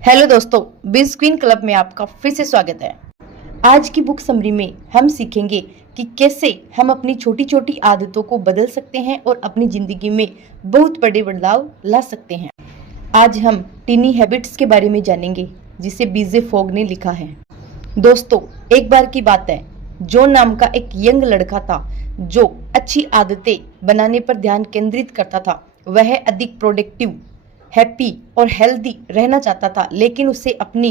Hello दोस्तों, बिज queen club में आपका फिर से स्वागत है। आज की बुक समरी में हम सीखेंगे कि कैसे हम अपनी छोटी छोटी आदतों को बदल सकते हैं और अपनी जिंदगी में बहुत बड़े बदलाव ला सकते हैं। आज हम टीनी हैबिट्स के बारे में जानेंगे जिसे बीजे फोग ने लिखा है। दोस्तों, एक बार की बात है, जॉन नाम का एक यंग लड़का था जो अच्छी आदतें बनाने पर ध्यान केंद्रित करता था। वह अधिक प्रोडक्टिव, हैप्पी और हेल्दी रहना चाहता था, लेकिन उसे अपनी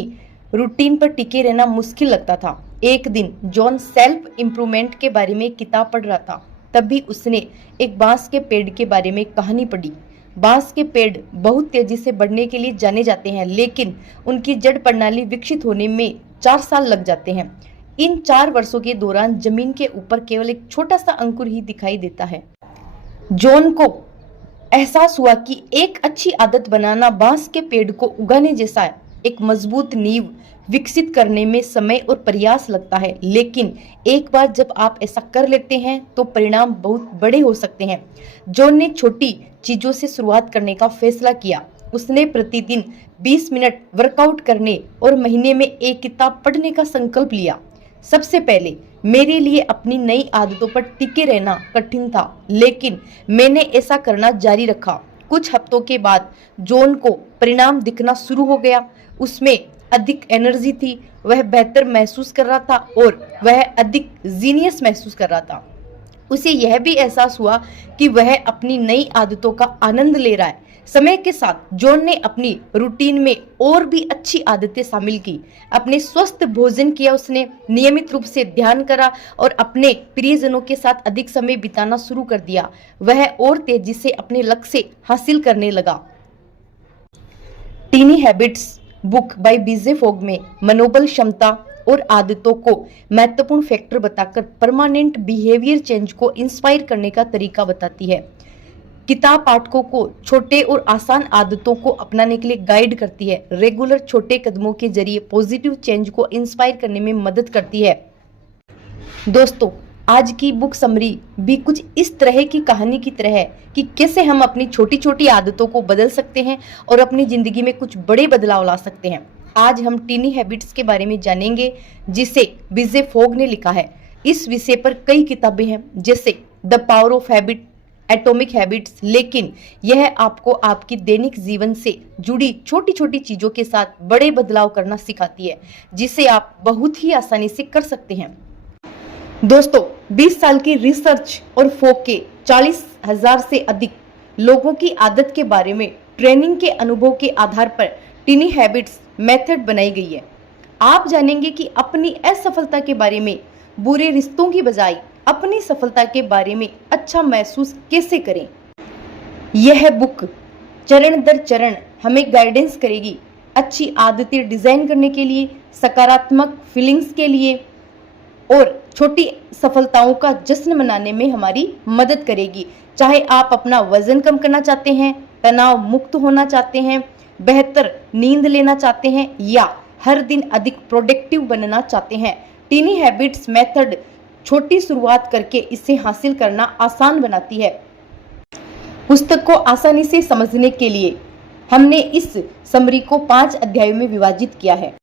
रूटीन पर टिके रहना मुश्किल लगता था। एक दिन जॉन सेल्फ इम्प्रूवमेंट के बारे में किताब पढ़ रहा था। तभी उसने एक बांस के पेड़ के बारे में कहानी पढ़ी। बांस के पेड़ बहुत तेजी से बढ़ने के लिए जाने जाते हैं, लेकिन उनकी जड़ प्रणाली विकसित होने में 4 साल लग जाते हैं। इन 4 वर्षों के दौरान जमीन के ऊपर केवल एक छोटा सा अंकुर ही दिखाई देता है। जॉन को एहसास हुआ कि एक अच्छी आदत बनाना बांस के पेड़ को उगाने जैसा है। एक मजबूत नींव विकसित करने में समय और प्रयास लगता है, लेकिन एक बार जब आप ऐसा कर लेते हैं तो परिणाम बहुत बड़े हो सकते हैं। जॉन ने छोटी चीजों से शुरुआत करने का फैसला किया। उसने प्रतिदिन 20 मिनट वर्कआउट करने और महीने में एक किताब पढ़ने का संकल्प लिया। सबसे पहले मेरे लिए अपनी नई आदतों पर टिके रहना कठिन था, लेकिन मैंने ऐसा करना जारी रखा। कुछ हफ्तों के बाद जॉन को परिणाम दिखना शुरू हो गया। उसमें अधिक एनर्जी थी, वह बेहतर महसूस कर रहा था और वह अधिक जीनियस महसूस कर रहा था। उसे यह भी एहसास हुआ कि वह अपनी नई आदतों का आनंद ले रहा है। समय के साथ जॉन ने अपनी रूटीन में और भी अच्छी आदतें शामिल की। अपने स्वस्थ भोजन किया, उसने नियमित रूप से ध्यान करा और अपने प्रियजनों के साथ अधिक समय बिताना शुरू कर दिया। वह और तेजी से अपने लक्ष्य हासिल करने लगा। Tiny habits book by BJ Fogg में मनोबल, क्षमता और आदतों को महत्वपूर्ण फैक्टर बताकर परमानेंट बिहेवियर चेंज को इंस्पायर करने का तरीका बताती है। किताब पाठकों को छोटे और आसान आदतों को अपनाने के लिए गाइड करती है। रेगुलर छोटे कदमों के जरिए पॉजिटिव चेंज को इंस्पायर करने में मदद करती है। दोस्तों, आज की बुक समरी भी कुछ इस तरह की कहानी की तरह है कि कैसे हम अपनी छोटी छोटी आदतों को बदल सकते हैं और अपनी जिंदगी में कुछ बड़े बदलाव ला सकते हैं। आज हम टीनी हैबिट्स के बारे में जानेंगे जिसे बीजे फोग ने लिखा है। इस विषय पर कई किताबें हैं, जैसे the power of habit, atomic habits, लेकिन यह आपको आपकी दैनिक जीवन से जुड़ी छोटी छोटी चीजों के साथ बड़े बदलाव करना सिखाती है, जिसे आप बहुत ही आसानी से कर सकते हैं। दोस्तों, 20 साल की रिसर्च और फोग के 40,000 से अधिक लोगों की आदत के बारे में ट्रेनिंग के अनुभव के आधार पर टीनी हैबिट्स मेथड बनाई गई है। आप जानेंगे कि अपनी असफलता के बारे में बुरे रिश्तों की बजाय अपनी सफलता के बारे में अच्छा महसूस कैसे करें। यह बुक चरण दर चरण हमें गाइडेंस करेगी, अच्छी आदतें डिजाइन करने के लिए, सकारात्मक फीलिंग्स के लिए और छोटी सफलताओं का जश्न मनाने में हमारी मदद करेगी। चाहे आप अपना वजन कम करना चाहते हैं, तनाव मुक्त होना चाहते हैं, बेहतर नींद लेना चाहते हैं या हर दिन अधिक प्रोडक्टिव बनना चाहते हैं, टीनी हैबिट्स मेथड छोटी शुरुआत करके इसे हासिल करना आसान बनाती है। पुस्तक को आसानी से समझने के लिए हमने इस समरी को 5 अध्यायों में विभाजित किया है।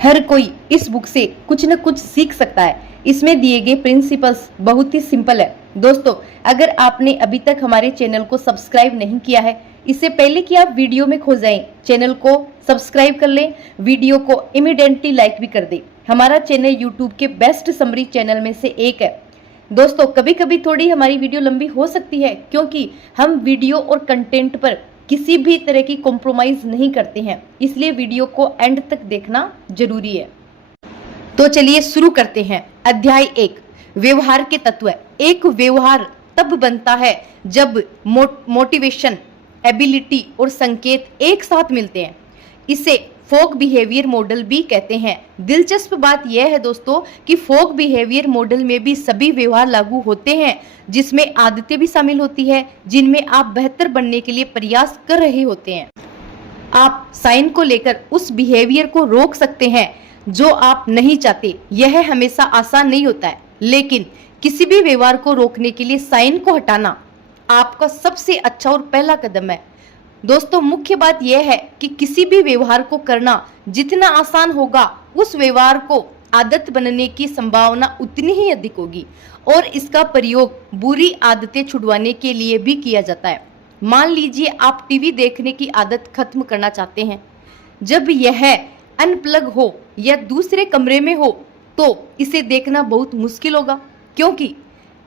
हर कोई इस बुक से कुछ न कुछ सीख सकता है। इसमें दिए गए प्रिंसिपल्स बहुत ही सिंपल है। दोस्तों, अगर आपने अभी तक हमारे चैनल को सब्सक्राइब नहीं किया है, इससे पहले कि आप वीडियो में खो जाएं, चैनल को सब्सक्राइब कर लें, वीडियो को इमीडिएटली लाइक भी कर दें। हमारा चैनल यूट्यूब के बेस्ट समरी चैनल में से एक है। दोस्तों, कभी कभी थोड़ी हमारी वीडियो लंबी हो सकती है, क्योंकि हम वीडियो और कंटेंट पर किसी भी तरह की कॉम्प्रोमाइज नहीं करते हैं, इसलिए वीडियो को एंड तक देखना जरूरी है। तो चलिए शुरू करते हैं। अध्याय 1, व्यवहार के तत्व। एक व्यवहार तब बनता है जब मोटिवेशन, एबिलिटी और संकेत एक साथ मिलते हैं। इसे फोग बिहेवियर मॉडल भी कहते हैं। दिलचस्प बात यह है दोस्तों कि फोग बिहेवियर मॉडल में भी सभी व्यवहार लागू होते हैं, जिसमें आदतें भी शामिल होती है जिनमें आप बेहतर बनने के लिए प्रयास कर रहे होते हैं। आप साइन को लेकर उस बिहेवियर को रोक सकते हैं जो आप नहीं चाहते। यह हमेशा आसान नहीं होता है, लेकिन किसी भी व्यवहार को रोकने के लिए साइन को हटाना आपका सबसे अच्छा और पहला कदम है। दोस्तों मुख्य बात यह है कि किसी भी व्यवहार को करना जितना आसान होगा, उस व्यवहार को आदत बनने की संभावना उतनी ही अधिक होगी और इसका प्रयोग बुरी आदतें छुड़वाने के लिए भी किया जाता है। मान लीजिए आप टीवी देखने की आदत खत्म करना चाहते हैं। जब यह अनप्लग हो या दूसरे कमरे में हो तो इसे देखना बहुत मुश्किल होगा, क्योंकि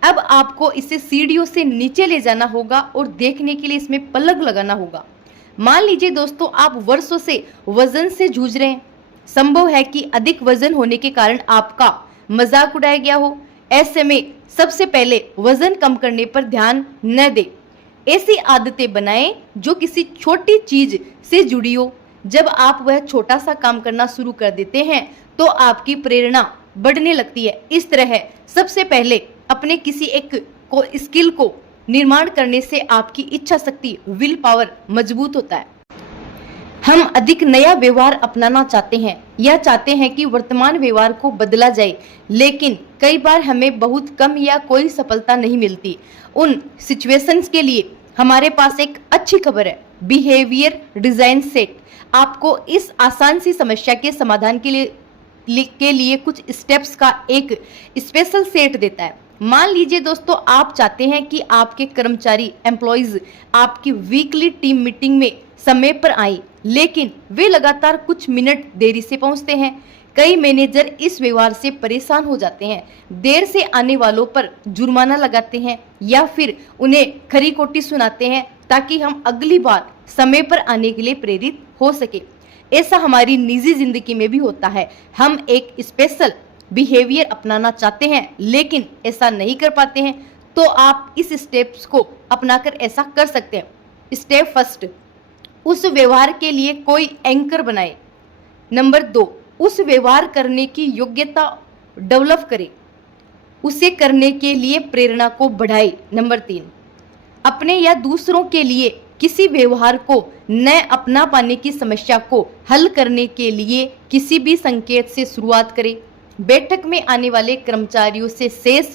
अब आपको इसे सीढ़ियों से नीचे ले जाना होगा और देखने के लिए इसमें प्लग लगाना होगा। मान लीजिए दोस्तों आप वर्षों से वजन से जूझ रहे हैं। संभव है कि अधिक वजन होने के कारण आपका मजाक उड़ाया गया हो। ऐसे में सबसे पहले वजन कम करने पर ध्यान न दें। ऐसी आदतें बनाएं जो किसी छोटी चीज से जुड़ी हो। जब आप वह छोटा सा काम करना शुरू कर देते हैं तो आपकी प्रेरणा बढ़ने लगती है। इस तरह सबसे पहले अपने किसी एक स्किल को निर्माण करने से आपकी इच्छा शक्ति, विल पावर मजबूत होता है। हम अधिक नया व्यवहार अपनाना चाहते हैं या चाहते हैं कि वर्तमान व्यवहार को बदला जाए, लेकिन कई बार हमें बहुत कम या कोई सफलता नहीं मिलती। उन सिचुएशंस के लिए हमारे पास एक अच्छी खबर है। बिहेवियर डिजाइन सेट आपको इस आसान सी समस्या के समाधान के लिए कुछ स्टेप्स का एक स्पेशल सेट देता है। मान लीजिए दोस्तों आप चाहते हैं कि आपके कर्मचारी एम्प्लॉइज आपकी वीकली टीम मीटिंग में समय पर आए, लेकिन वे लगातार कुछ मिनट देरी से पहुंचते हैं। कई मैनेजर इस व्यवहार से परेशान हो जाते हैं, देर से आने वालों पर जुर्माना लगाते हैं या फिर उन्हें खरी खोटी सुनाते हैं ताकि हम अगली बार समय पर आने के लिए प्रेरित हो सके। ऐसा हमारी निजी जिंदगी में भी होता है। हम एक स्पेशल बिहेवियर अपनाना चाहते हैं लेकिन ऐसा नहीं कर पाते हैं, तो आप इस स्टेप्स को अपनाकर ऐसा कर सकते हैं। स्टेप फर्स्ट, उस व्यवहार के लिए कोई एंकर बनाए। नंबर 2, उस व्यवहार करने की योग्यता डेवलप करें, उसे करने के लिए प्रेरणा को बढ़ाए। नंबर 3, अपने या दूसरों के लिए किसी व्यवहार को न अपना पाने की समस्या को हल करने के लिए किसी भी संकेत से शुरुआत करें। बैठक में आने वाले कर्मचारियों से शेष,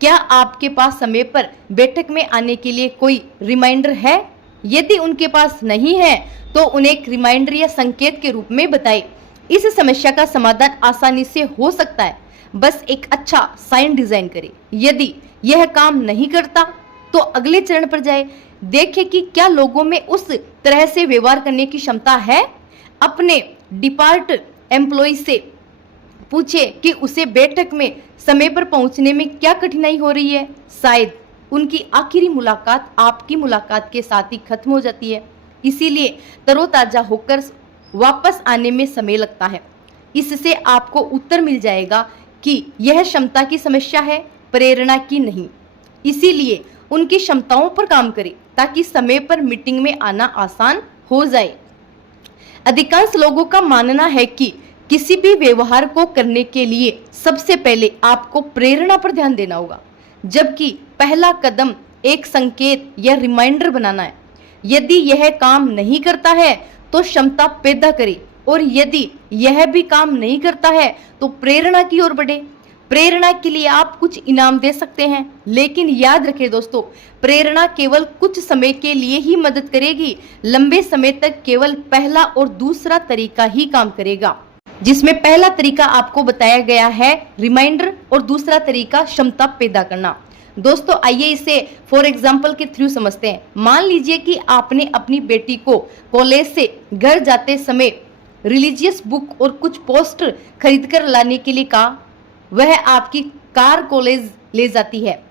क्या आपके पास समय पर बैठक में आने के लिए कोई रिमाइंडर है? यदि उनके पास नहीं है तो उन्हें एक रिमाइंडर या संकेत के रूप में बताएं। इस समस्या का समाधान आसानी से हो सकता है, बस एक अच्छा साइन डिजाइन करें। यदि यह काम नहीं करता तो अगले चरण पर जाए। देखें कि क्या लोगों में उस तरह से व्यवहार करने की क्षमता है। अपने डिपार्ट एम्प्लॉय से पूछे कि उसे बैठक में समय पर पहुंचने में क्या कठिनाई हो रही है। शायद उनकी आखिरी मुलाकात आपकी मुलाकात के साथ ही खत्म हो जाती है, इसीलिए तरोताजा होकर वापस आने में समय लगता है। इससे आपको उत्तर मिल जाएगा कि यह क्षमता की समस्या है, प्रेरणा की नहीं। इसीलिए उनकी क्षमताओं पर काम करें ताकि समय पर मीटिंग में आना आसान हो जाए। अधिकांश लोगों का मानना है कि किसी भी व्यवहार को करने के लिए सबसे पहले आपको प्रेरणा पर ध्यान देना होगा, जबकि पहला कदम एक संकेत या रिमाइंडर बनाना है। यदि यह काम नहीं करता है तो क्षमता पैदा करें, और यदि यह भी काम नहीं करता है तो प्रेरणा की ओर बढ़े। प्रेरणा के लिए आप कुछ इनाम दे सकते हैं, लेकिन याद रखें दोस्तों, प्रेरणा केवल कुछ समय के लिए ही मदद करेगी। लंबे समय तक केवल पहला और दूसरा तरीका ही काम करेगा, जिसमें पहला तरीका आपको बताया गया है रिमाइंडर और दूसरा तरीका क्षमता पैदा करना। दोस्तों आइए इसे फॉर एग्जाम्पल के थ्रू समझते हैं। मान लीजिए कि आपने अपनी बेटी को कॉलेज से घर जाते समय रिलीजियस बुक और कुछ पोस्टर खरीदकर लाने के लिए कहा। वह आपकी कार कॉलेज ले जाती है।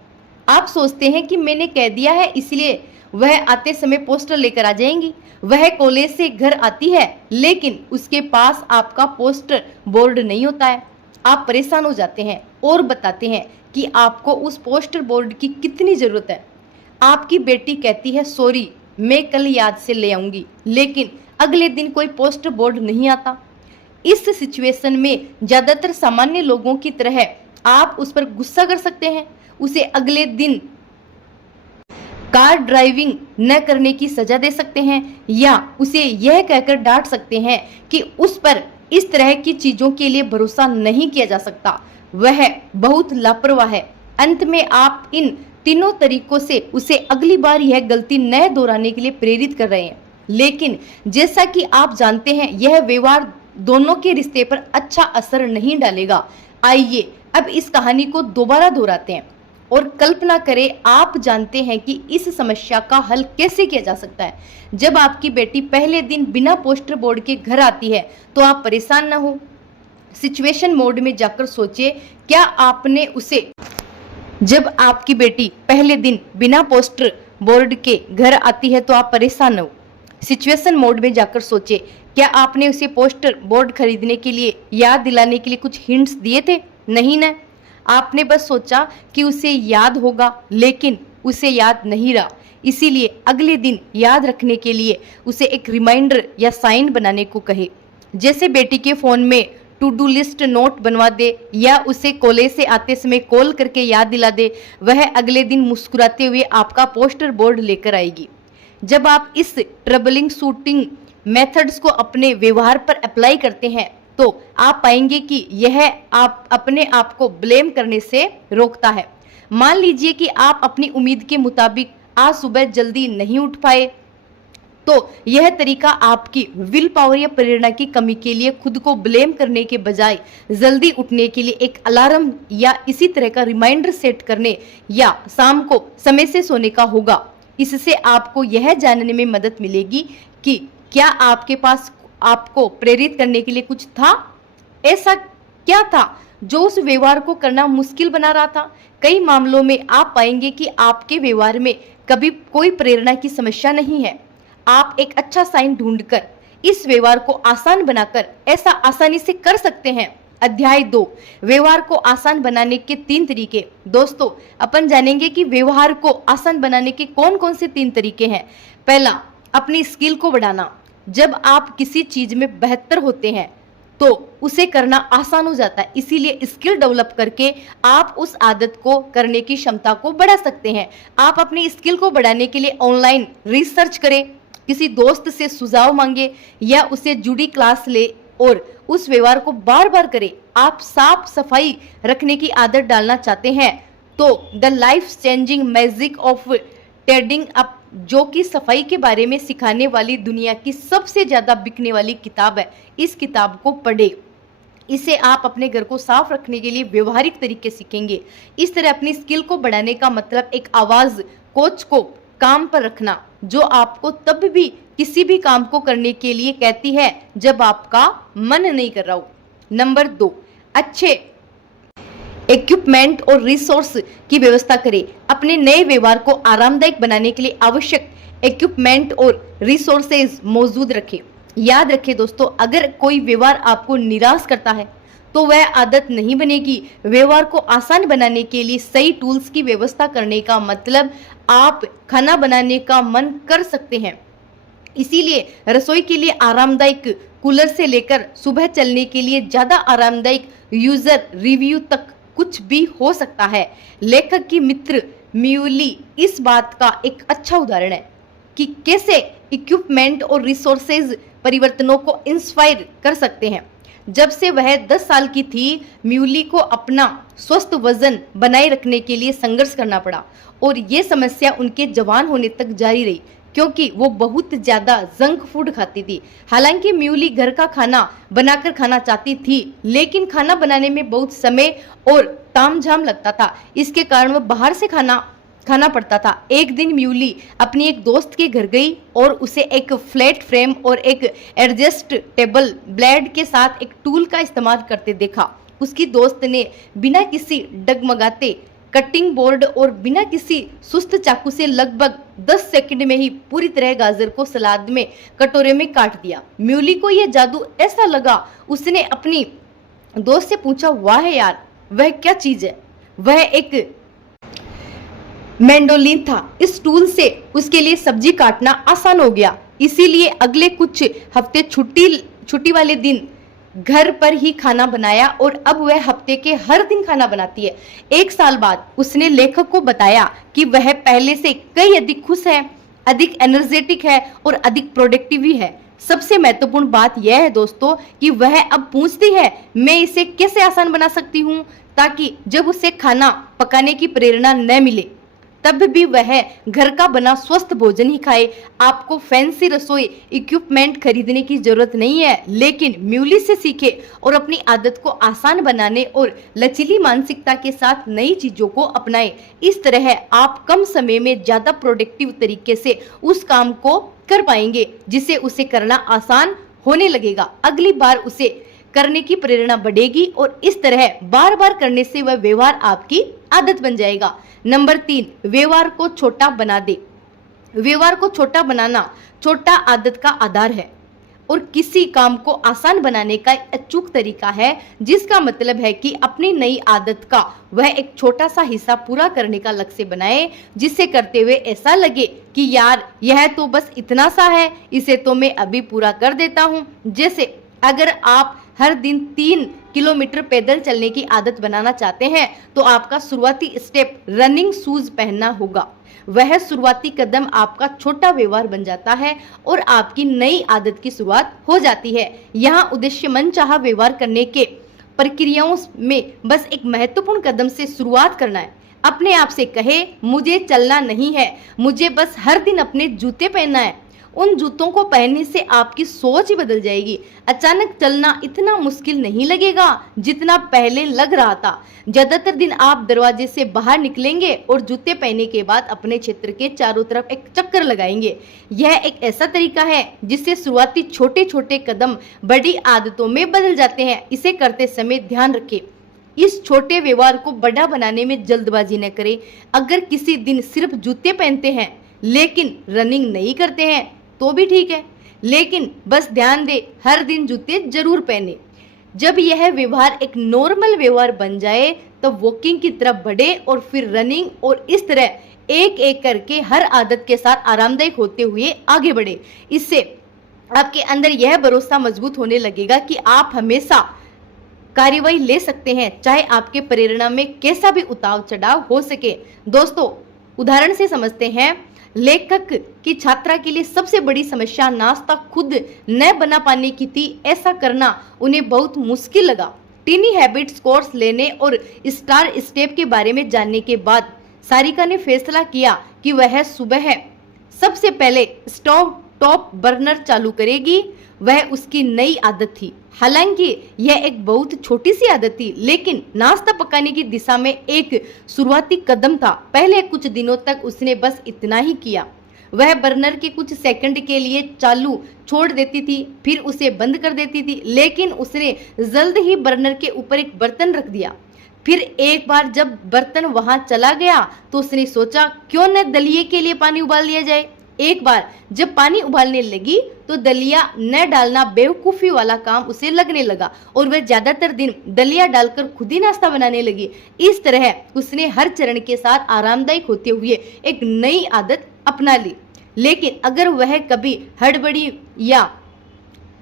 आप सोचते हैं कि मैंने कह दिया है इसलिए वह आते समय पोस्टर लेकर आ जाएंगी। वह कॉलेज से घर आती है लेकिन उसके पास आपका पोस्टर बोर्ड नहीं होता है। आप परेशान हो जाते हैं और बताते हैं कि आपको उस पोस्टर बोर्ड की कितनी ज़रूरत है। आपकी बेटी कहती है सॉरी मैं कल याद से ले आऊँगी, लेकिन अगले दिन कोई पोस्टर बोर्ड नहीं आता। इस सिचुएशन में ज़्यादातर सामान्य लोगों की तरह आप उस पर गुस्सा कर सकते हैं, उसे अगले दिन कार ड्राइविंग न करने की सजा दे सकते हैं, या उसे यह कहकर डांट सकते हैं कि उस पर इस तरह की चीज़ों के लिए भरोसा नहीं किया जा सकता, वह बहुत लापरवाह है। अंत में आप इन तीनों तरीकों से उसे अगली बार यह गलती न दोहराने के लिए प्रेरित कर रहे हैं। लेकिन जैसा कि आप जानते हैं यह व्यवहार दोनों के रिश्ते पर अच्छा असर नहीं डालेगा। आइए अब इस कहानी को दोबारा दोहराते हैं और कल्पना करें आप जानते हैं कि इस समस्या का हल कैसे किया जा सकता है। जब आपकी बेटी पहले दिन बिना पोस्टर बोर्ड के घर आती है तो आप परेशान ना हो। सिचुएशन मोड में जाकर सोचिए, क्या आपने उसे जब आपकी बेटी पहले दिन बिना पोस्टर बोर्ड के घर आती है तो आप परेशान न हो। सिचुएशन मोड में जाकर सोचिए, क्या आपने उसे पोस्टर बोर्ड खरीदने के लिए याद दिलाने के लिए कुछ हिंट्स दिए थे? नहीं ना, आपने बस सोचा कि उसे याद होगा, लेकिन उसे याद नहीं रहा। इसीलिए अगले दिन याद रखने के लिए उसे एक रिमाइंडर या साइन बनाने को कहे। जैसे बेटी के फोन में टू डू लिस्ट नोट बनवा दे या उसे कॉलेज से आते समय कॉल करके याद दिला दे। वह अगले दिन मुस्कुराते हुए आपका पोस्टर बोर्ड लेकर आएगी। जब आप इस ट्रबलिंग शूटिंग मेथड्स को अपने व्यवहार पर अप्लाई करते हैं तो आप पाएंगे कि यह आप अपने आप को ब्लेम करने से रोकता है। मान लीजिए कि आप अपनी उम्मीद के मुताबिक आज सुबह जल्दी नहीं उठ पाए, तो यह तरीका आपकी विल पावर या प्रेरणा की कमी के लिए खुद को ब्लेम करने के बजाय जल्दी उठने के लिए एक अलार्म या इसी तरह का रिमाइंडर सेट करने या शाम को समय से सोने का होगा। इससे आपको यह जानने में मदद मिलेगी कि क्या आपके पास आपको प्रेरित करने के लिए कुछ था। ऐसा क्या था जो उस व्यवहार को करना मुश्किल बना रहा था। कई मामलों में आप पाएंगे कि आपके व्यवहार में कभी कोई प्रेरणा की समस्या नहीं है। आप एक अच्छा साइन ढूंढकर इस व्यवहार को आसान बनाकर ऐसा आसानी से कर सकते हैं। अध्याय 2, व्यवहार को आसान बनाने के 3 तरीके। दोस्तों, अपन जानेंगे कि व्यवहार को आसान बनाने के कौन कौन से 3 तरीके हैं। पहला, अपनी स्किल को बढ़ाना। जब आप किसी चीज में बेहतर होते हैं तो उसे करना आसान हो जाता है। इसीलिए स्किल डेवलप करके आप उस आदत को करने की क्षमता को बढ़ा सकते हैं। आप अपनी स्किल को बढ़ाने के लिए ऑनलाइन रिसर्च करें, किसी दोस्त से सुझाव मांगे या उसे जुड़ी क्लास ले और उस व्यवहार को बार बार करें। आप साफ सफाई रखने की आदत डालना चाहते हैं तो the life changing magic of tending up, जो कि सफाई के बारे में सिखाने वाली दुनिया की सबसे ज्यादा बिकने वाली किताब है, इस किताब को पढ़े। इसे आप अपने घर को साफ रखने के लिए व्यवहारिक तरीके सीखेंगे। इस तरह अपनी स्किल को बढ़ाने का मतलब एक आवाज कोच को काम पर रखना जो आपको तब भी किसी भी काम को करने के लिए कहती है जब आपका मन नहीं कर रहा हो। नंबर 2, अच्छे इक्विपमेंट और रिसोर्स की व्यवस्था करें। अपने नए व्यवहार को आरामदायक बनाने के लिए आवश्यक इक्विपमेंट और रिसोर्सेज मौजूद रखें। याद रखें दोस्तों, अगर कोई व्यवहार आपको निराश करता है तो वह आदत नहीं बनेगी। व्यवहार को आसान बनाने के लिए सही टूल्स की व्यवस्था करने का मतलब आप खाना बनाने का मन कर सकते हैं। इसीलिए रसोई के लिए आरामदायक कूलर से लेकर सुबह चलने के लिए ज्यादा आरामदायक यूजर रिव्यू तक कुछ भी हो सकता है। लेखक की मित्र म्यूली इस बात का एक अच्छा उदाहरण है कि कैसे इक्विपमेंट और रिसोर्सेज परिवर्तनों को इंस्पायर कर सकते हैं। जब से वह 10 साल की थी, म्यूली को अपना स्वस्थ वजन बनाए रखने के लिए संघर्ष करना पड़ा और ये समस्या उनके जवान होने तक जारी रही क्योंकि वो बहुत ज्यादा जंक फूड खाती थी। हालांकि म्यूली घर का खाना बनाकर खाना चाहती थी, लेकिन खाना बनाने में बहुत समय और तामझाम लगता था। इसके कारण वह बाहर से खाना पड़ता था। एक दिन म्यूली अपनी एक दोस्त के घर गई और उसे एक फ्लैट फ्रेम और एक एडजस्टेबल ब्लेड के साथ एक टूल का इस्तेमाल करते देखा। उसकी दोस्त ने बिना किसी डगमगाते कटिंग बोर्ड और बिना किसी सुस्त चाकू से लगभग 10 सेकंड में ही पूरी तरह गाजर को सलाद में कटोरे में काट दिया। म्यूली को यह जादू ऐसा लगा, उसने अपनी दोस्त से पूछा, वाह यार, वह क्या चीज है? वह एक मैंडोलिन था। इस टूल से उसके लिए सब्जी काटना आसान हो गया। इसीलिए अगले कुछ हफ्ते छुट्टी वाले दिन घर पर ही खाना बनाया और अब वह हफ्ते के हर दिन खाना बनाती है। 1 साल बाद उसने लेखक को बताया कि वह पहले से कई अधिक खुश है, अधिक एनर्जेटिक है और अधिक प्रोडक्टिव भी है। सबसे महत्वपूर्ण बात यह है दोस्तों कि वह अब पूछती है, मैं इसे कैसे आसान बना सकती हूँ, ताकि जब उसे खाना पकाने की प्रेरणा न मिले तब भी वह घर का बना स्वस्थ भोजन ही खाए। आपको फैंसी रसोई इक्विपमेंट खरीदने की जरूरत नहीं है, लेकिन म्यूली से सीखे और अपनी आदत को आसान बनाने और लचीली मानसिकता के साथ नई चीजों को अपनाएं। इस तरह आप कम समय में ज्यादा प्रोडक्टिव तरीके से उस काम को कर पाएंगे, जिससे उसे करना आसान होने लगेगा। अगली बार उसे करने की प्रेरणा बढ़ेगी और इस तरह बार बार करने से वह व्यवहार आपकी आदत बन जाएगा। नंबर 3, व्यवहार को छोटा बना दे। व्यवहार को छोटा बनाना छोटा आदत का आधार है और किसी काम को आसान बनाने का एक अचूक तरीका है, जिसका मतलब है कि अपनी नई आदत का वह एक छोटा सा हिस्सा पूरा करने का लक्ष्य बनाए, जिससे करते हुए ऐसा लगे कि यार यह तो बस इतना सा है, इसे तो मैं अभी पूरा कर देता हूँ। जैसे अगर आप हर दिन 3 किलोमीटर पैदल चलने की आदत बनाना चाहते हैं, तो आपका शुरुआती स्टेप रनिंग शूज पहनना होगा। वह शुरुआती कदम आपका छोटा व्यवहार बन जाता है और आपकी नई आदत की शुरुआत हो जाती है। यहाँ उद्देश्य मनचाहा व्यवहार करने के प्रक्रियाओं में बस एक महत्वपूर्ण कदम से शुरुआत करना है। अपने आप से कहे, मुझे चलना नहीं है, मुझे बस हर दिन अपने जूते पहनना है। उन जूतों को पहनने से आपकी सोच ही बदल जाएगी। अचानक चलना इतना मुश्किल नहीं लगेगा जितना पहले लग रहा था। ज्यादातर दिन आप दरवाजे से बाहर निकलेंगे और जूते पहनने के बाद अपने क्षेत्र के चारों तरफ एक चक्कर लगाएंगे। यह एक ऐसा तरीका है जिससे शुरुआती छोटे छोटे कदम बड़ी आदतों में बदल जाते हैं। इसे करते समय ध्यान रखें, इस छोटे व्यवहार को बड़ा बनाने में जल्दबाजी न करें। अगर किसी दिन सिर्फ जूते पहनते हैं लेकिन रनिंग नहीं करते हैं तो भी ठीक है, लेकिन बस ध्यान दे हर दिन जूते जरूर पहने। जब यह व्यवहार एक नॉर्मल व्यवहार बन जाए तो वॉकिंग की तरफ बढ़े और फिर रनिंग, और इस तरह एक एक करके हर आदत के साथ आरामदायक होते हुए आगे बढ़े। इससे आपके अंदर यह भरोसा मजबूत होने लगेगा कि आप हमेशा कार्यवाही ले सकते हैं, चाहे आपके प्रेरणा में कैसा भी उतार चढ़ाव हो सके। दोस्तों, उदाहरण से समझते हैं। लेखक की छात्रा के लिए सबसे बड़ी समस्या नाश्ता खुद न बना पाने की थी। ऐसा करना उन्हें बहुत मुश्किल लगा। टीनी हैबिट्स कोर्स लेने और स्टार स्टेप के बारे में जानने के बाद सारिका ने फैसला किया कि वह सुबह सबसे पहले स्टोव टॉप बर्नर चालू करेगी। वह उसकी नई आदत थी। हालांकि यह एक बहुत छोटी सी आदत थी, लेकिन नाश्ता पकाने की दिशा में एक शुरुआती कदम था। पहले कुछ दिनों तक उसने बस इतना ही किया। वह बर्नर के कुछ सेकंड के लिए चालू छोड़ देती थी, फिर उसे बंद कर देती थी, लेकिन उसने जल्द ही बर्नर के ऊपर एक बर्तन रख दिया। फिर एक बार जब बर्तन वहां चला गया तो उसने सोचा, क्यों न दलिये के लिए पानी उबाल लिया जाए। एक बार जब पानी उबालने लगी तो दलिया न डालना बेवकूफी वाला काम उसे लगने लगा और वह ज्यादातर दिन दलिया डालकर खुद ही नाश्ता बनाने लगी। इस तरह उसने हर चरण के साथ आरामदायक होते हुए एक नई आदत अपना ली। लेकिन अगर वह कभी हड़बड़ी या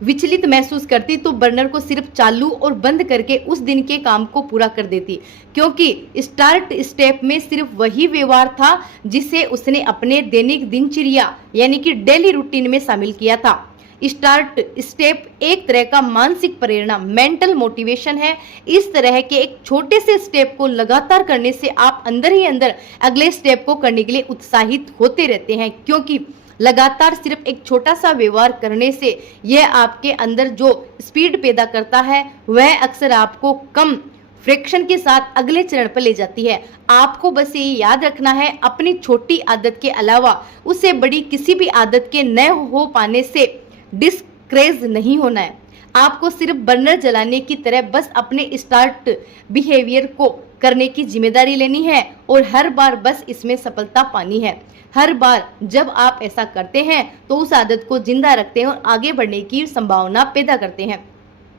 विचलित महसूस करती तो बर्नर को सिर्फ चालू और बंद करके उस दिन के काम को पूरा कर देती, क्योंकि स्टार्ट स्टेप में सिर्फ वही व्यवहार था जिसे उसने अपने दैनिक दिनचर्या यानी कि डेली रूटीन में शामिल किया था। स्टार्ट स्टेप एक तरह का मानसिक प्रेरणा, मेंटल मोटिवेशन है। इस तरह के एक छोटे से स्टेप को लगातार करने से आप अंदर ही अंदर अगले स्टेप को करने के लिए उत्साहित होते रहते हैं, क्योंकि लगातार सिर्फ एक छोटा सा व्यवहार करने से यह आपके अंदर जो स्पीड पैदा करता है वह अक्सर आपको कम फ्रिक्शन के साथ अगले चरण पर ले जाती है। आपको बस ये याद रखना है, अपनी छोटी आदत के अलावा उससे बड़ी किसी भी आदत के न हो पाने से डिस्करेज नहीं होना है। आपको सिर्फ बर्नर जलाने की तरह बस अपने स्टार्ट बिहेवियर को करने की जिम्मेदारी लेनी है और हर बार बस इसमें सफलता पानी है। हर बार जब आप ऐसा करते हैं तो उस आदत को जिंदा रखते हैं और आगे बढ़ने की संभावना पैदा करते हैं।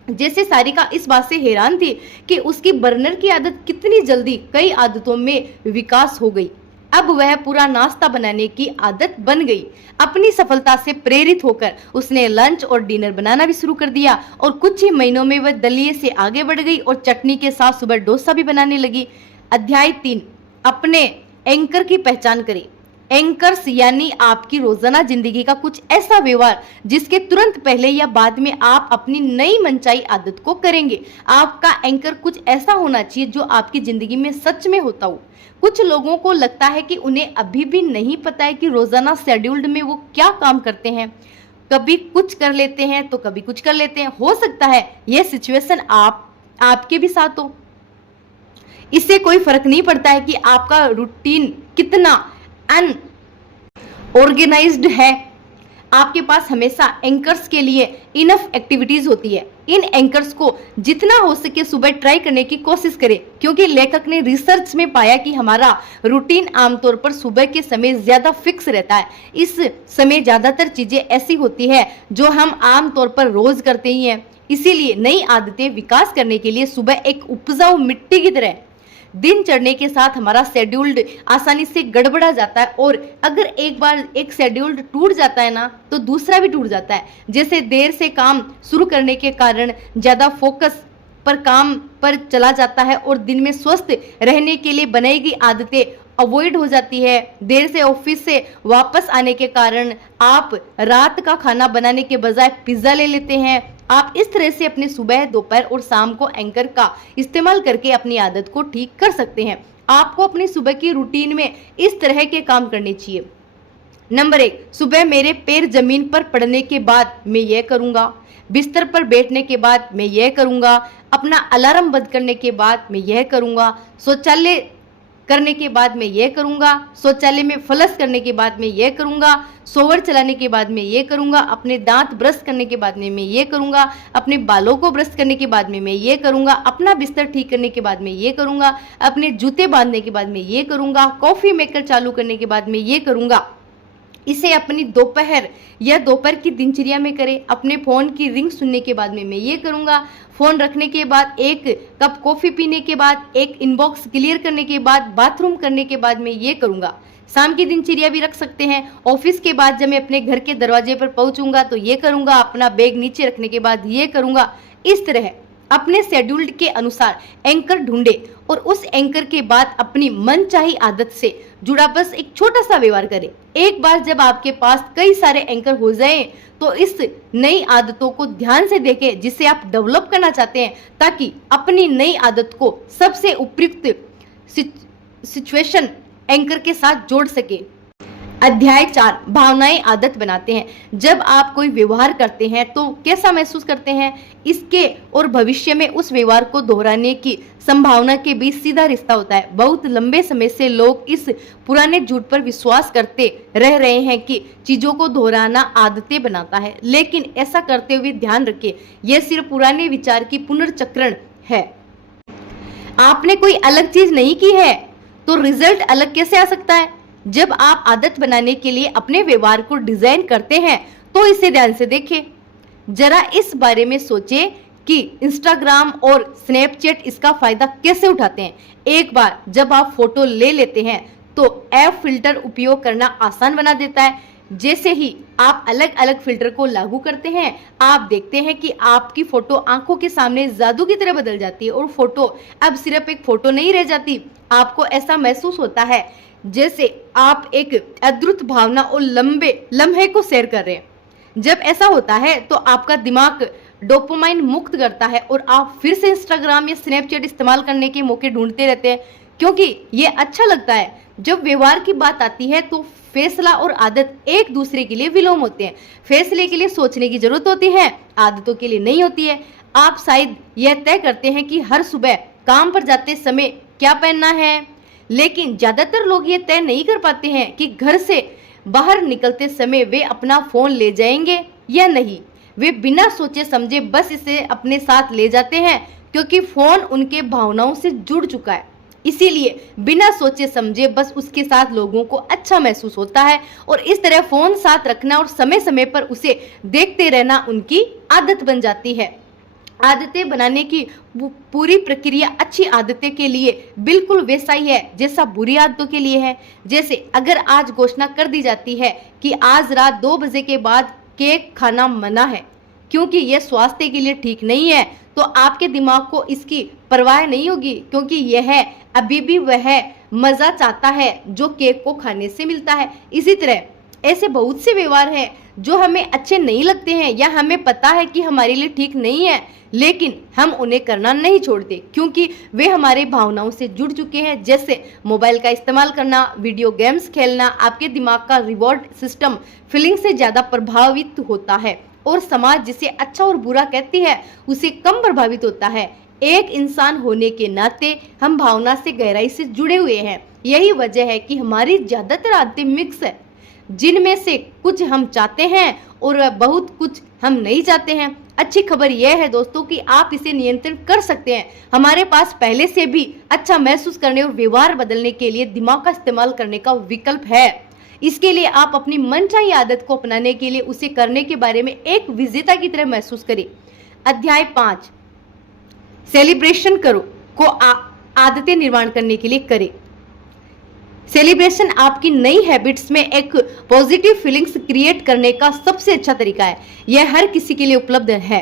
जैसे सारिका इस बात से हैरान थी कि उसकी बर्नर की आदत कितनी जल्दी कई आदतों में विकास हो गई। अब वह पूरा नाश्ता बनाने की आदत बन गई। अपनी सफलता से प्रेरित होकर उसने लंच और डिनर बनाना भी शुरू कर दिया और कुछ ही महीनों में वह दलिये से आगे बढ़ गई और चटनी के साथ सुबह डोसा भी बनाने लगी। अध्याय 3, अपने एंकर की पहचान करें। एंकर्स यानी आपकी रोजाना जिंदगी का कुछ ऐसा व्यवहार जिसके तुरंत पहले या बाद में आप अपनी नई मनचाही आदत को करेंगे। आपका एंकर कुछ ऐसा होना चाहिए जो आपकी जिंदगी में सच में होता हो। कुछ लोगों को लगता है कि उन्हें अभी भी नहीं पता है कि रोजाना शेड्यूल्ड में वो क्या काम करते हैं। कभी कुछ कर लेते हैं तो कभी कुछ कर लेते हैं। हो सकता है यह सिचुएशन आपके भी साथ हो। इससे कोई फर्क नहीं पड़ता है कि आपका रूटीन कितना अनऑर्गेनाइज्ड है। आपके पास हमेशा एंकर्स के लिए इनफ एक्टिविटीज होती है। इन एंकर्स को जितना हो सके सुबह ट्राई करने की कोशिश करें, क्योंकि लेखक ने रिसर्च में पाया कि हमारा रूटीन आमतौर पर सुबह के समय ज्यादा फिक्स रहता है। इस समय ज्यादातर चीजें ऐसी होती है जो हम आमतौर पर रोज करते ही हैं। इसीलिए नई आदतें विकास करने के लिए सुबह एक उपजाऊ मिट्टी की तरह दिन चढ़ने के साथ हमारा शेड्यूल्ड आसानी से गड़बड़ा जाता है, और अगर एक बार एक शेड्यूल्ड टूट जाता है ना तो दूसरा भी टूट जाता है। जैसे देर से काम शुरू करने के कारण ज्यादा फोकस पर काम पर चला जाता है और दिन में स्वस्थ रहने के लिए बनाई गई आदतें अवॉइड हो जाती है। देर से ऑफिस से वापस आने के कारण आप रात का खाना बनाने के बजाय पिज्जा ले लेते हैं। आप इस तरह से अपने सुबह, दोपहर और शाम को एंकर का इस्तेमाल करके अपनी आदत को ठीक कर सकते हैं। आपको अपनी सुबह की रूटीन में इस तरह के काम करने चाहिए। नंबर 1, सुबह मेरे पैर जमीन पर पड़ने के बाद मैं यह करूंगा। बिस्तर पर बैठने के बाद मैं यह करूंगा। अपना अलार्म बंद करने के बाद मैं यह करूंगा। शौचालय करने के बाद मैं यह करूंगा। शौचालय में फ्लश करने के बाद मैं यह करूंगा। शॉवर चलाने के बाद मैं ये करूंगा। अपने दांत ब्रश करने के बाद में मैं ये करूंगा। अपने बालों को ब्रश करने के बाद में मैं ये करूंगा। अपना बिस्तर ठीक करने के बाद में ये करूंगा। अपने जूते बांधने के बाद में ये करूंगा। कॉफी मेकर चालू करने के बाद में ये करूंगा। इसे अपनी दोपहर की दिनचर्या में करें। अपने फोन की रिंग सुनने के बाद में मैं ये करूंगा। फोन रखने के बाद, एक कप कॉफी पीने के बाद, एक इनबॉक्स क्लियर करने के बाद, बाथरूम करने के बाद मैं ये करूंगा। शाम की दिनचर्या भी रख सकते हैं। ऑफिस के बाद जब मैं अपने घर के दरवाजे पर पहुंचूंगा तो ये करूंगा। अपना बैग नीचे रखने के बाद ये करूंगा। इस तरह अपने शेड्यूल के अनुसार एंकर ढूंढे और उस एंकर के बाद अपनी मनचाही आदत से जुड़ा बस एक छोटा सा व्यवहार करें। एक बार जब आपके पास कई सारे एंकर हो जाएं तो इस नई आदतों को ध्यान से देखें जिसे आप डेवलप करना चाहते हैं, ताकि अपनी नई आदत को सबसे उपयुक्त सिचुएशन एंकर के साथ जोड़ सके। अध्याय 4, भावनाएं आदत बनाते हैं। जब आप कोई व्यवहार करते हैं तो कैसा महसूस करते हैं, इसके और भविष्य में उस व्यवहार को दोहराने की संभावना के बीच सीधा रिश्ता होता है। बहुत लंबे समय से लोग इस पुराने झूठ पर विश्वास करते रह रहे हैं कि चीजों को दोहराना आदतें बनाता है, लेकिन ऐसा करते हुए ध्यान रखें, यह सिर्फ पुराने विचार की पुनर्चक्रण है। आपने कोई अलग चीज नहीं की है तो रिजल्ट अलग कैसे आ सकता है। जब आप आदत बनाने के लिए अपने व्यवहार को डिजाइन करते हैं तो इसे ध्यान से देखें। जरा इस बारे में सोचें कि इंस्टाग्राम और स्नैपचैट इसका फायदा कैसे उठाते हैं। एक बार जब आप फोटो ले लेते हैं तो ऐप फिल्टर उपयोग करना आसान बना देता है। जैसे ही आप अलग अलग फिल्टर को लागू करते हैं, आप देखते हैं कि आपकी फोटो आंखों के सामने जादू की तरह बदल जाती है और फोटो अब सिर्फ एक फोटो नहीं रह जाती। आपको ऐसा महसूस होता है जैसे आप एक अद्भुत भावना और लंबे लम्हे को शेयर कर रहे हैं। जब ऐसा होता है तो आपका दिमाग डोपामाइन मुक्त करता है और आप फिर से इंस्टाग्राम या स्नैपचैट इस्तेमाल करने के मौके ढूंढते रहते हैं, क्योंकि ये अच्छा लगता है। जब व्यवहार की बात आती है तो फैसला और आदत एक दूसरे के लिए विलोम होते हैं। फैसले के लिए सोचने की जरूरत होती है, आदतों के लिए नहीं होती है। आप शायद यह तय करते हैं कि हर सुबह काम पर जाते समय क्या पहनना है, लेकिन ज्यादातर लोग ये तय नहीं कर पाते हैं कि घर से बाहर निकलते समय वे अपना फोन ले जाएंगे या नहीं। वे बिना सोचे समझे बस इसे अपने साथ ले जाते हैं, क्योंकि फोन उनके भावनाओं से जुड़ चुका है। इसीलिए बिना सोचे समझे बस उसके साथ लोगों को अच्छा महसूस होता है और इस तरह फोन साथ रखना और समय समय पर उसे देखते रहना उनकी आदत बन जाती है। आदतें बनाने की पूरी प्रक्रिया अच्छी आदतें के लिए बिल्कुल वैसा ही है जैसा बुरी आदतों के लिए है। जैसे अगर आज घोषणा कर दी जाती है कि आज रात 2 बजे के बाद केक खाना मना है, क्योंकि यह स्वास्थ्य के लिए ठीक नहीं है। तो आपके दिमाग को इसकी परवाह नहीं होगी, क्योंकि यह अभी भी वह मजा चाहता है जो केक को खाने से मिलता है। इसी तरह ऐसे बहुत से व्यवहार हैं जो हमें अच्छे नहीं लगते हैं या हमें पता है कि हमारे लिए ठीक नहीं है, लेकिन हम उन्हें करना नहीं छोड़ते क्योंकि वे हमारे भावनाओं से जुड़ चुके हैं। जैसे मोबाइल का इस्तेमाल करना, वीडियो गेम्स खेलना। आपके दिमाग का रिवॉर्ड सिस्टम फीलिंग से ज्यादा प्रभावित होता है और समाज जिसे अच्छा और बुरा कहती है उसे कम प्रभावित होता है। एक इंसान होने के नाते हम भावना से गहराई से जुड़े हुए हैं। यही वजह है कि हमारी ज्यादातर आदतें मिक्स है, जिनमें से कुछ हम चाहते हैं और बहुत कुछ हम नहीं चाहते हैं। अच्छी खबर यह है दोस्तों कि आप इसे नियंत्रण कर सकते हैं। हमारे पास पहले से भी अच्छा महसूस करने और व्यवहार बदलने के लिए दिमाग का इस्तेमाल करने का विकल्प है। इसके लिए आप अपनी मनचाही आदत को अपनाने के लिए उसे करने के बारे में एक विजेता की तरह महसूस करें। अध्याय 5 सेलिब्रेशन करो को आदतें निर्माण करने के लिए करें। सेलिब्रेशन आपकी नई हैबिट्स में एक पॉजिटिव फीलिंग्स क्रिएट करने का सबसे अच्छा तरीका है। यह हर किसी के लिए उपलब्ध है।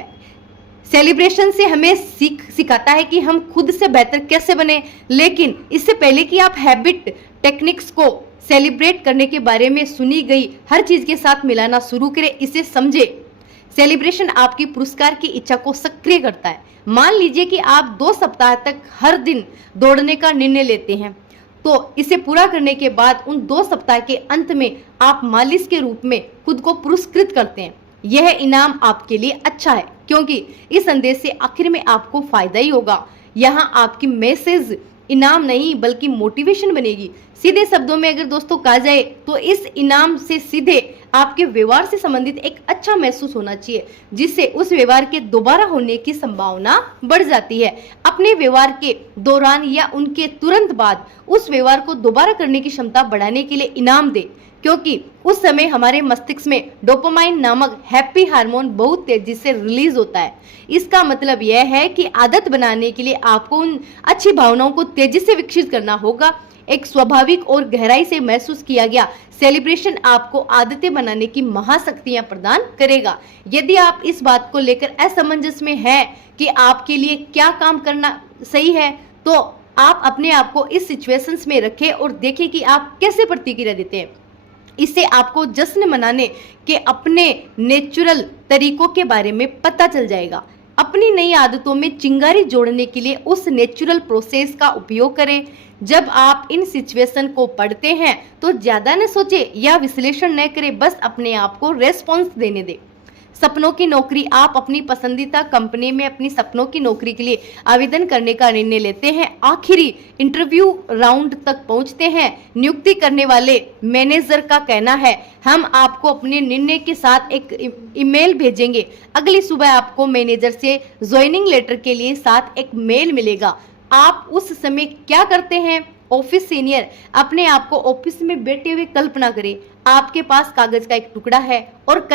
सेलिब्रेशन से हमें सिखाता है कि हम खुद से बेहतर कैसे बने, लेकिन इससे पहले कि आप हैबिट टेक्निक्स को सेलिब्रेट करने के बारे में सुनी गई हर चीज के साथ मिलाना शुरू करें। इसे समझे। सेलिब्रेशन आपकी पुरस्कार की इच्छा को सक्रिय करता है। मान लीजिए कि आप 2 सप्ताह तक हर दिन दौड़ने का निर्णय लेते हैं, तो इसे पूरा करने के बाद उन 2 सप्ताह के अंत में आप मालिश के रूप में खुद को पुरस्कृत करते हैं। यह इनाम आपके लिए अच्छा है क्योंकि इस संदेश से आखिर में आपको फायदा ही होगा। यहाँ आपकी मैसेज इनाम नहीं बल्कि मोटिवेशन बनेगी। सीधे शब्दों में अगर दोस्तों कहा जाए तो इस इनाम से सीधे आपके व्यवहार से संबंधित एक अच्छा महसूस होना चाहिए, जिससे उस व्यवहार के दोबारा होने की संभावना बढ़ जाती है। अपने व्यवहार के दौरान या उनके तुरंत बाद उस व्यवहार को दोबारा करने की क्षमता बढ़ाने के लिए इनाम दे, क्योंकि उस समय हमारे मस्तिष्क में डोपामाइन नामक हैप्पी हार्मोन बहुत तेजी से रिलीज होता है। इसका मतलब यह है कि आदत बनाने के लिए आपको उन अच्छी भावनाओं को तेजी से विकसित करना होगा। एक स्वाभाविक और गहराई से महसूस किया गया सेलिब्रेशन आपको आदतें बनाने की महाशक्तियां प्रदान करेगा। यदि आप इस बात को लेकर असमंजस में हैं कि आपके लिए क्या काम करना सही है, तो आप अपने आप को इस सिचुएशंस में रखें और देखें कि आप कैसे प्रतिक्रिया देते हैं। इससे आपको जश्न मनाने के अपने नेचुरल तरीकों के बारे में पता चल जाएगा। अपनी नई आदतों में चिंगारी जोड़ने के लिए उस नेचुरल प्रोसेस का उपयोग करें। जब आप इन सिचुएशन को पढ़ते हैं तो ज्यादा न सोचे या विश्लेषण न करें, बस अपने आप को रेस्पॉन्स देने दें। सपनों की नौकरी। आप अपनी पसंदीदा कंपनी में अपनी सपनों की नौकरी के लिए आवेदन करने का निर्णय लेते हैं। आखिरी इंटरव्यू राउंड तक पहुंचते हैं। नियुक्ति करने वाले मैनेजर का कहना है, हम आपको अपने निर्णय के साथ एक ईमेल भेजेंगे। अगली सुबह आपको मैनेजर से ज्वाइनिंग लेटर के लिए साथ एक मेल मिलेगा। आप उस समय क्या करते हैं? Office senior. अपने आप को ऑफिस में बैठे हुए कल्पना करें। आपके पास कागज का एक टुकड़ा है और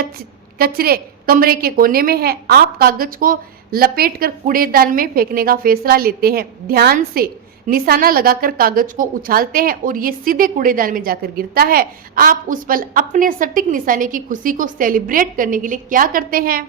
कचरे कमरे के कोने में है। आप कागज को लपेटकर कूड़ेदान में फेंकने का फैसला लेते हैं। ध्यान से निशाना लगाकर कागज को उछालते हैं और ये सीधे कूड़ेदान में जाकर गिरता है। आप उस पल अपने सटीक निशाने की खुशी को सेलिब्रेट करने के लिए क्या करते हैं?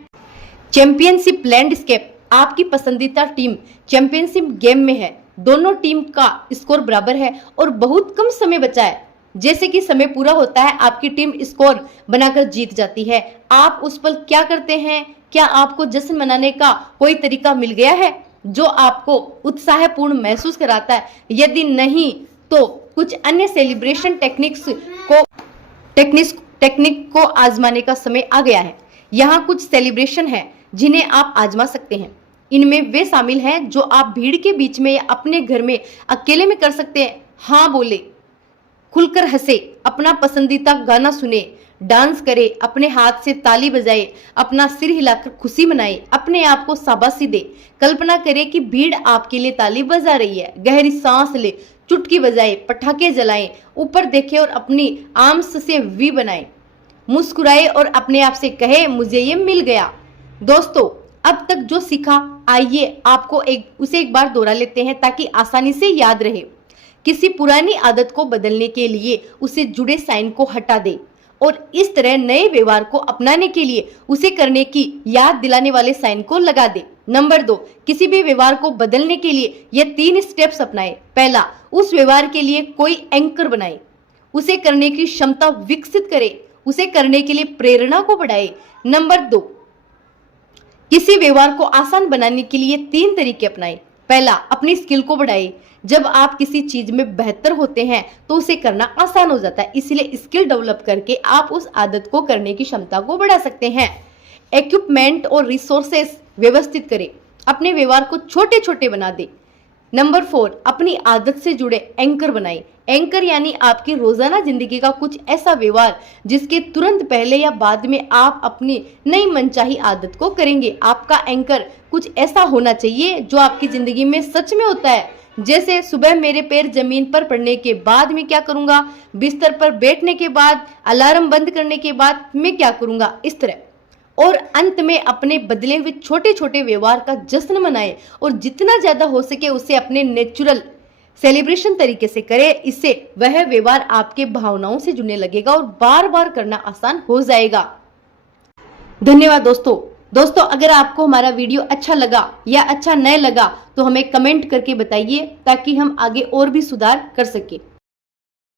Championship landscape. आपकी पसंदीदा टीम चैंपियनशिप गेम में है। दोनों टीम का स्कोर बराबर है और बहुत कम समय बचा है। जैसे कि समय पूरा होता है, आपकी टीम स्कोर बनाकर जीत जाती है। आप उस पल क्या करते हैं? क्या आपको जश्न मनाने का कोई तरीका मिल गया है जो आपको उत्साहपूर्ण महसूस कराता है? यदि नहीं तो कुछ अन्य सेलिब्रेशन टेक्निक को आजमाने का समय आ गया है। यहाँ कुछ सेलिब्रेशन है जिन्हें आप आजमा सकते हैं। इनमें वे शामिल हैं जो आप भीड़ के बीच में या अपने घर में अकेले में कर सकते हैं। हाँ बोले, खुलकर हंसे, अपना पसंदीदा गाना सुने, डांस करे, अपने हाथ से ताली बजाए, अपना सिर हिलाकर खुशी मनाए, अपने आप को शाबाशी दे। कल्पना करें कि भीड़ आपके लिए ताली बजा रही है। गहरी सांस ले, चुटकी बजाए, पटाखे जलाएं, ऊपर देखें और अपनी आर्म्स से वी बनाएं। मुस्कुराए और अपने आप से कहे, मुझे ये मिल गया। दोस्तों, अब तक जो सीखा, आइए आपको उसे एक बार दोहरा लेते हैं ताकि आसानी से याद रहे। किसी पुरानी आदत को बदलने के लिए उसे जुड़े साइन को हटा दे और इस तरह नए व्यवहार को अपनाने के लिए उसे करने की याद दिलाने वाले साइन को लगा दे। नंबर 2, किसी भी व्यवहार को बदलने के लिए ये 3 स्टेप्स अपनाएं। पहला, उस व्यवहार के लिए कोई एंकर बनाए, उसे करने की क्षमता विकसित करे, उसे करने के लिए प्रेरणा को बढ़ाए। नंबर 2, किसी व्यवहार को आसान बनाने के लिए 3 तरीके अपनाएं। पहला, अपनी स्किल को बढ़ाए। जब आप किसी चीज में बेहतर होते हैं तो उसे करना आसान हो जाता है, इसलिए स्किल डेवलप करके आप उस आदत को करने की क्षमता को बढ़ा सकते हैं। इक्विपमेंट और रिसोर्सेस व्यवस्थित करें, अपने व्यवहार को छोटे छोटे बना दें। नंबर 4, अपनी आदत से जुड़े एंकर बनाएं। एंकर यानी आपकी रोजाना जिंदगी का कुछ ऐसा व्यवहार जिसके तुरंत पहले या बाद में आप अपनी नई मनचाही आदत को करेंगे। आपका एंकर कुछ ऐसा होना चाहिए जो आपकी जिंदगी में सच में होता है, जैसे सुबह मेरे पैर जमीन पर पड़ने के बाद मैं क्या करूंगा, बिस्तर पर बैठने के बाद, अलार्म बंद करने के बाद मैं क्या करूंगा, इस तरह। और अंत में अपने बदले हुए छोटे छोटे व्यवहार का जश्न मनाएं और जितना ज्यादा हो सके उसे अपने नेचुरल सेलिब्रेशन तरीके से करें। इससे वह व्यवहार आपके भावनाओं से जुड़ने लगेगा और बार बार करना आसान हो जाएगा। धन्यवाद दोस्तों, अगर आपको हमारा वीडियो अच्छा लगा या अच्छा नहीं लगा तो हमें कमेंट करके बताइए ताकि हम आगे और भी सुधार कर सकें।